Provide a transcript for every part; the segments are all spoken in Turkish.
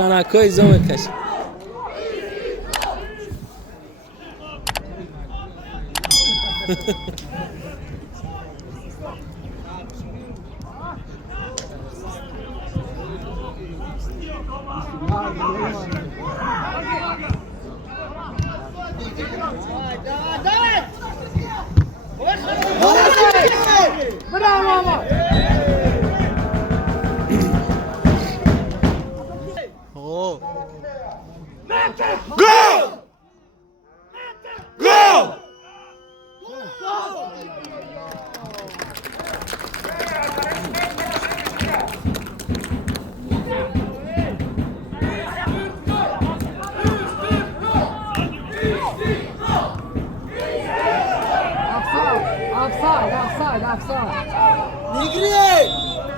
Ana coisa, caixa. Bravo ama. Oh. Go! Go! Offside. Nigri!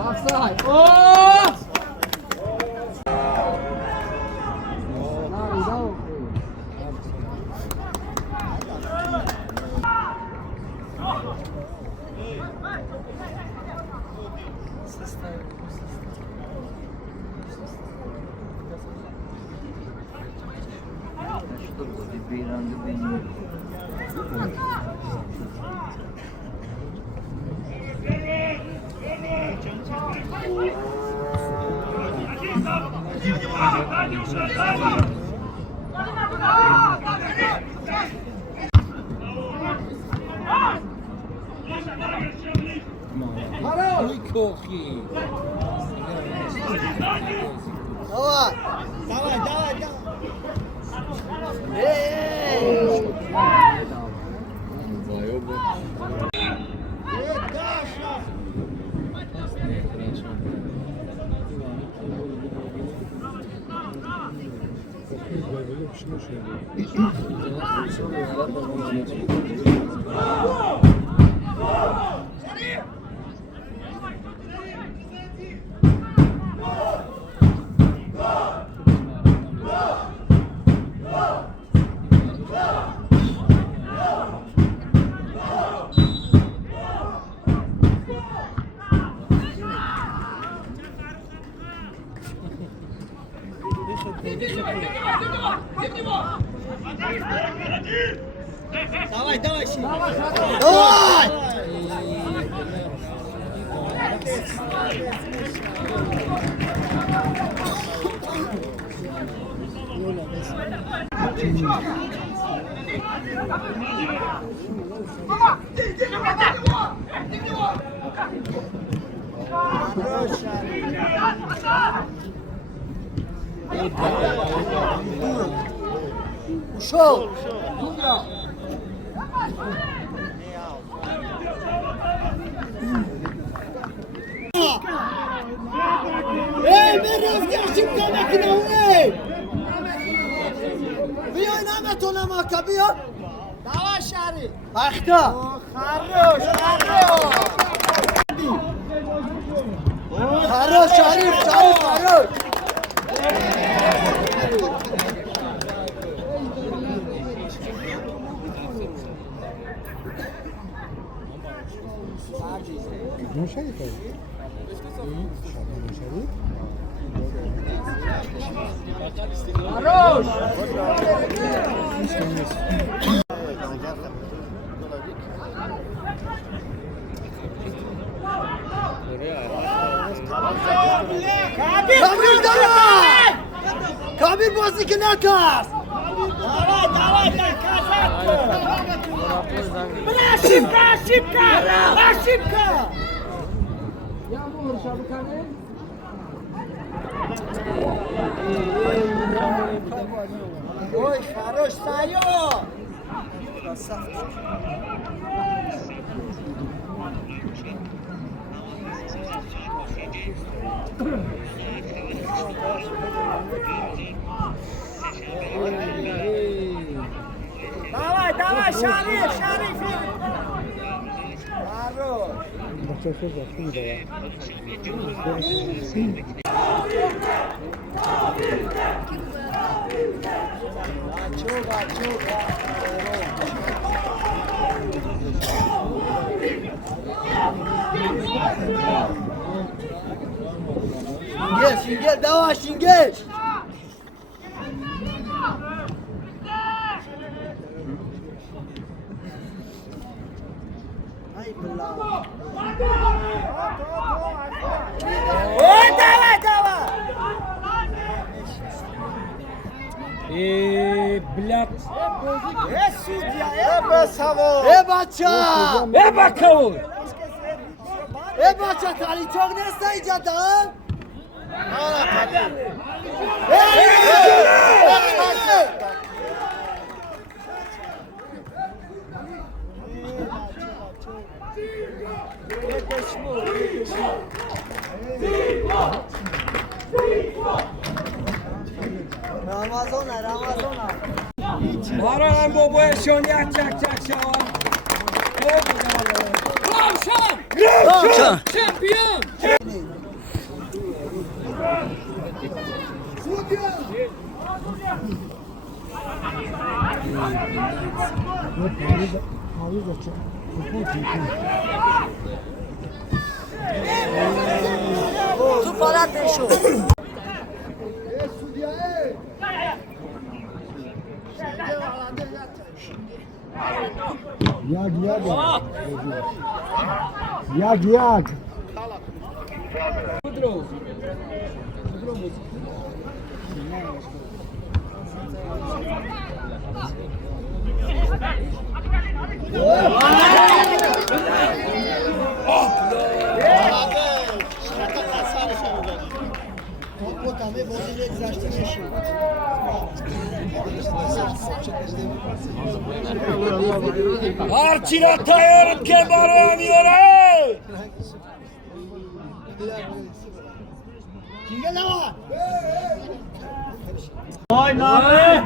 Offside. Oh! Corri. Давай. Давай. Давай! Ушел! Эй, мы разгашим камакина, эй! Бьёй намет он Маккабия! Давай, Шариф! Ахта! Хорош! Хорош, Шариф, хорош! Ну, Шариф. Хорош! Kabir давай! Kabir босики наказ! Давай, Ошибка! Yağmur şabukanı. Ой, хорош, Сайо! Давай, Шариф! Хорош! Bakacağız bakayım da ya. Şingel, давай, Şingel! Ay billah. Dava. Blat. Sudya. Besavo. Bacha. Bakavur. Bacha tali çok nesta icadan. Ramazona. Baran babaya şöyle çak şavan. Ravşan. Şampiyon. Havuz açık. Futbol çünkü. Tu falat şu. Yag. Arçila tayarıp kebar oynuyor. Kimge ne var? Vay nabe.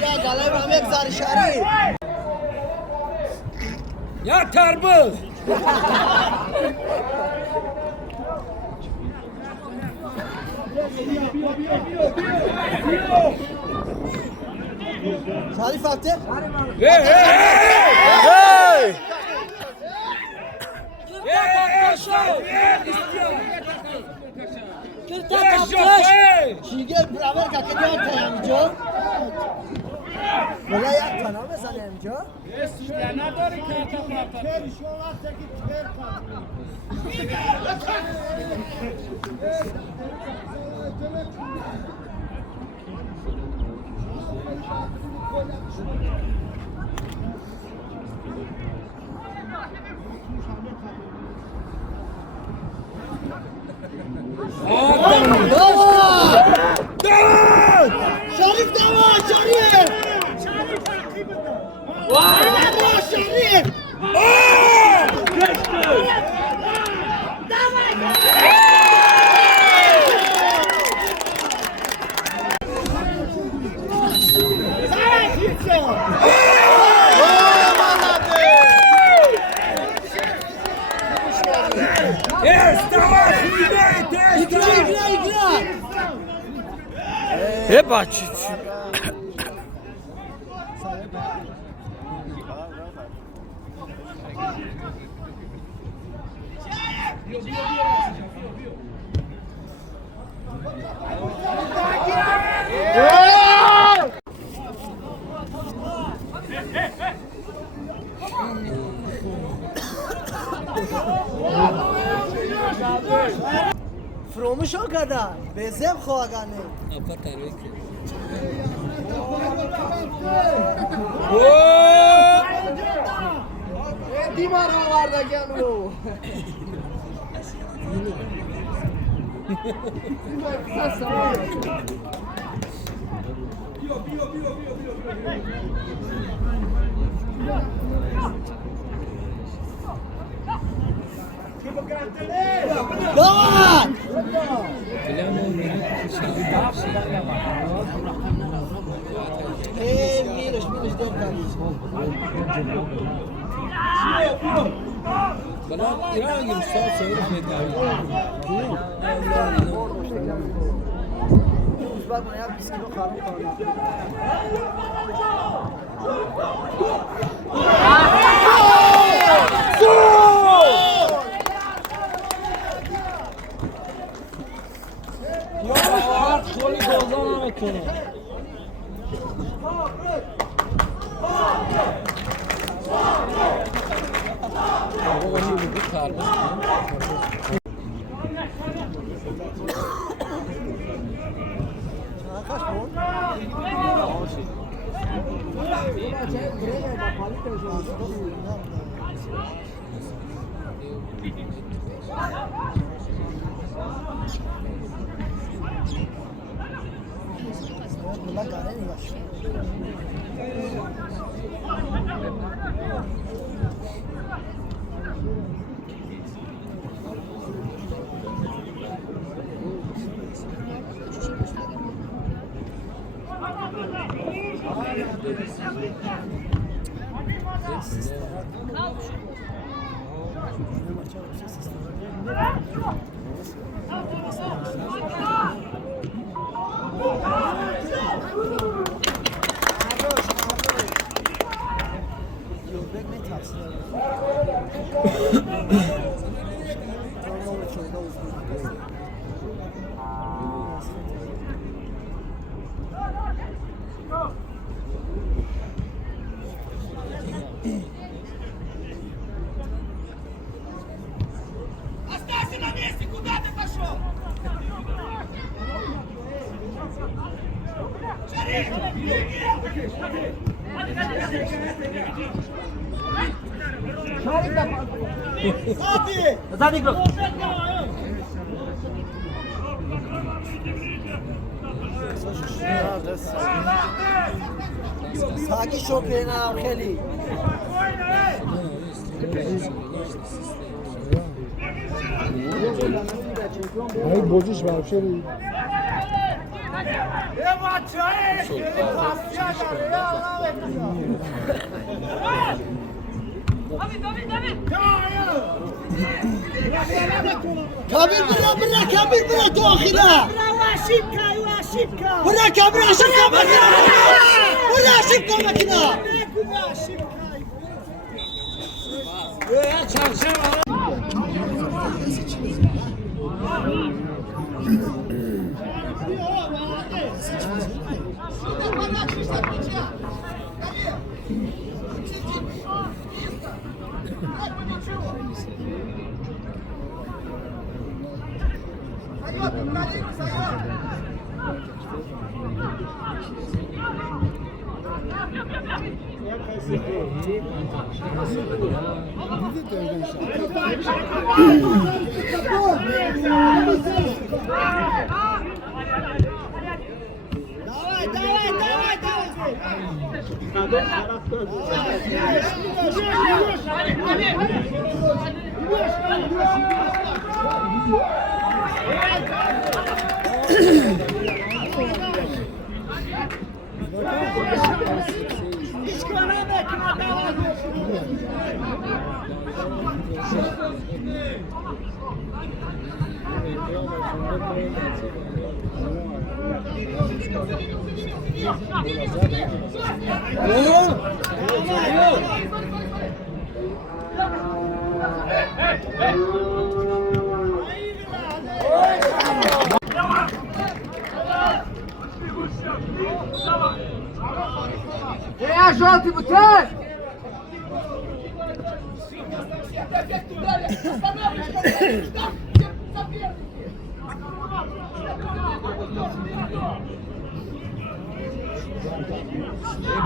Ya galay Ahmet Zarişari. Ya tarbıl. Şarif Abdi. Hey! Şigel beraber kakediyor tayamcı. Böyle ya tanım mesela emcı. Şerif dava Şerif! Dava Şerif! İkra! Hep aç. Fromuş o kadar. Bezem koagane. Dimara var da gel o. Davat! Milos Bana İran gibi saat çevirip bakma ya biz kilo karnı Gol! Karpuz. Оставься на месте, куда ты пошел? Sadi gol. Saki şopena kheli. Hayır bozuş var bir şey değil. Kabir bıra kabir bıra tuakhila. Bıra kabir aşıka makina. Bıra aşıka makina. É, Jota, você!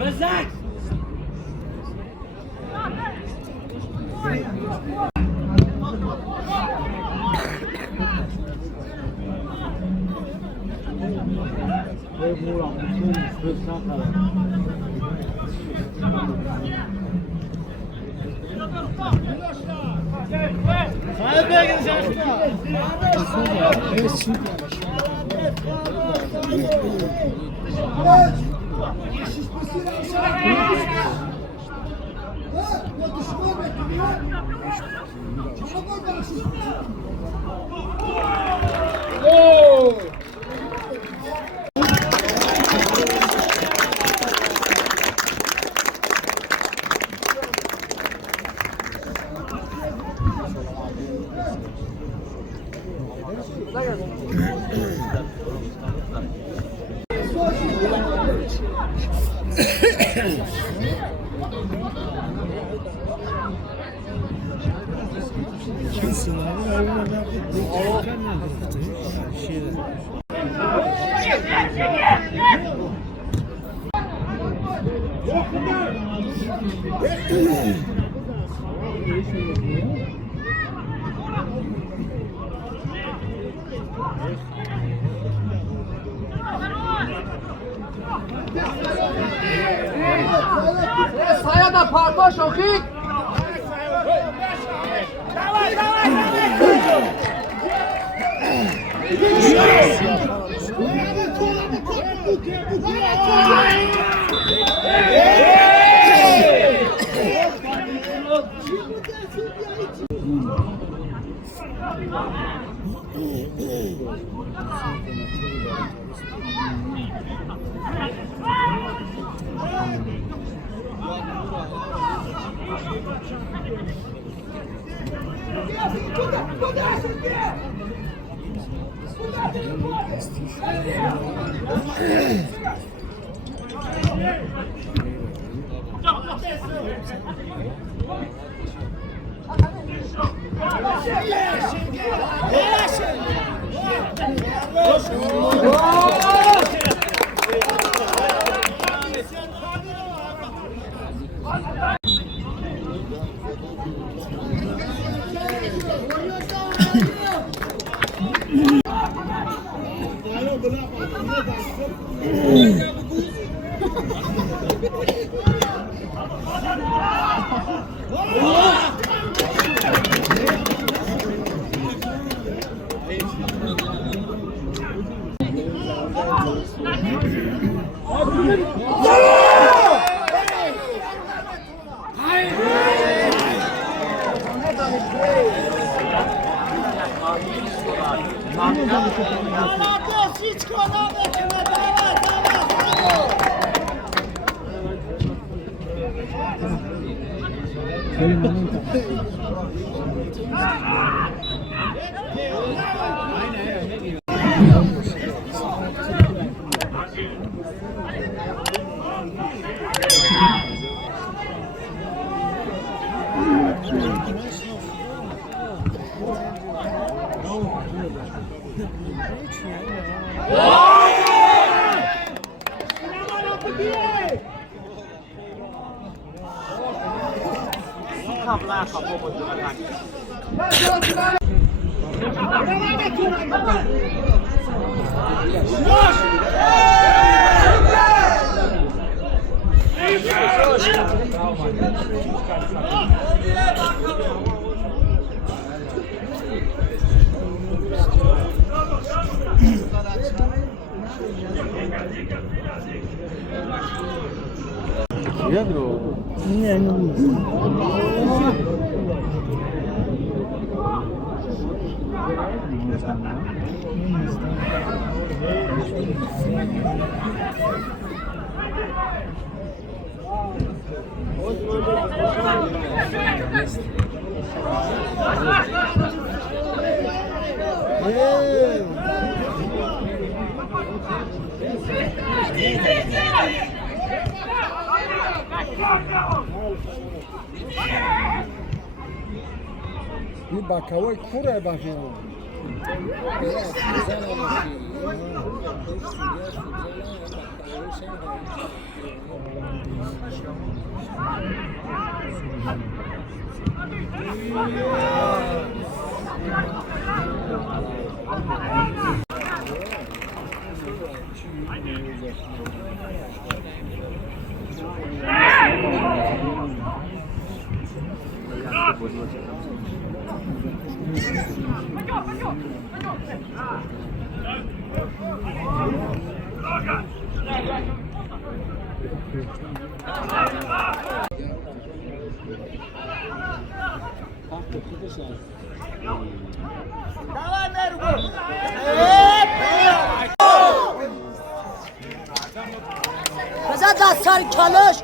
Bezak. Kimsin abi? Evine ne şeyler. Saya da parto şokik. Bir bakavay kure bakıyorum. Kıza da sar çalış.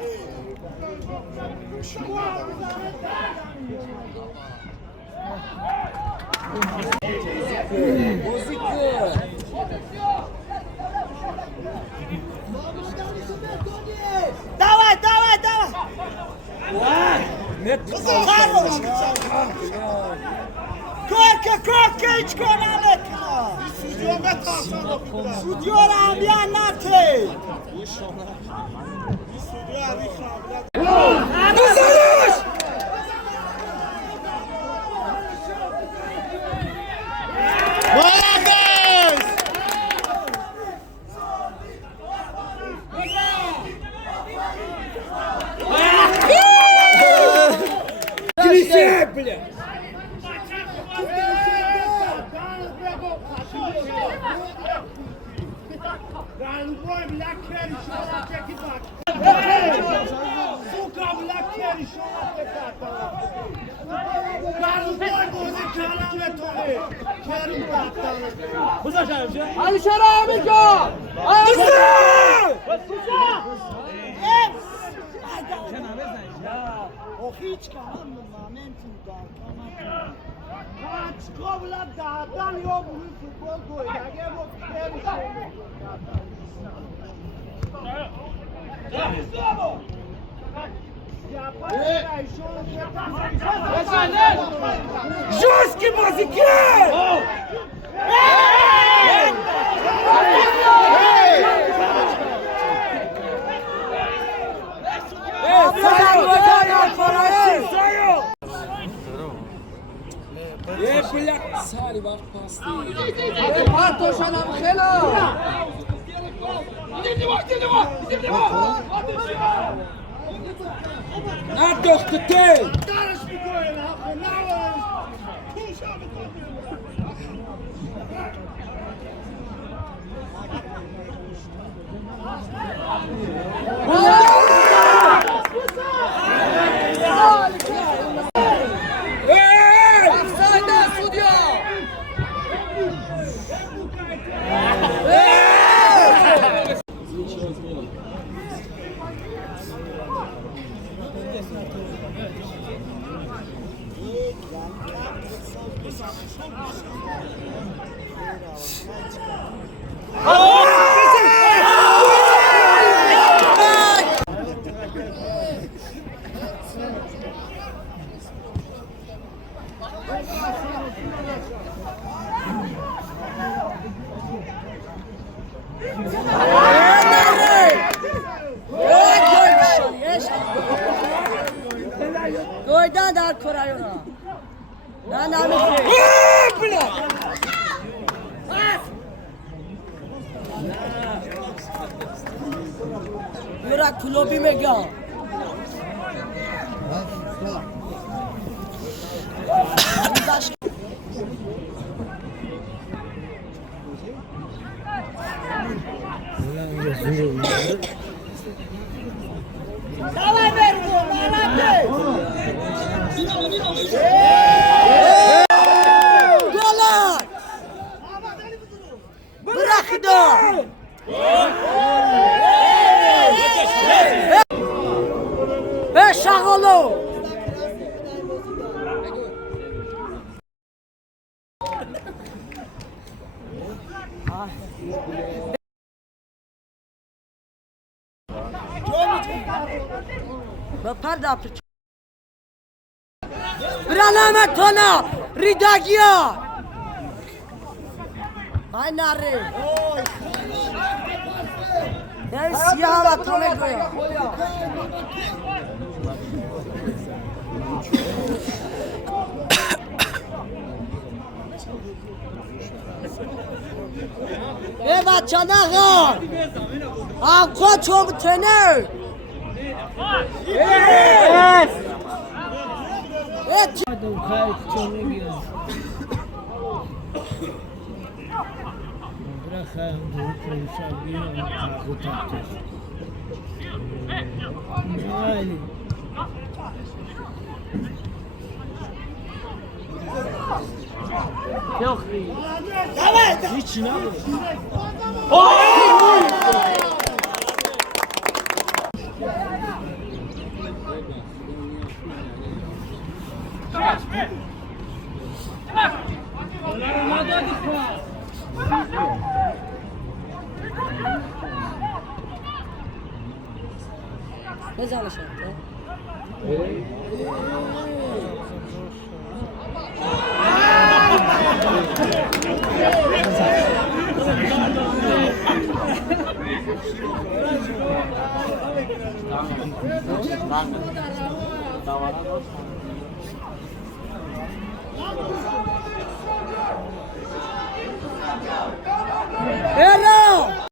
Давай, давай, давай. Ne Хорош. که هیچ کنه نکنه سودیو را همیان نته بزنش علی شرابی کن هیچ کنم مومنت دار کنم کاچ قبل دادن یا بروی فوتبال گوی اگه با جوز کی بازی کرد پرتوشانم خیلی نه دختته Goydan dar korayona. Lan abi. Yura kulobi mega. Давай, Берго, молодец! Gola! Bırak da! Ve şaholo! Bapar Braname tona ridagia. Ay nare. Ya siyah va tone goya. E bachana ga. Akko çok tene. Yes. Evet. Yok iyi. Hiç ne Ne zaman şartı? Era!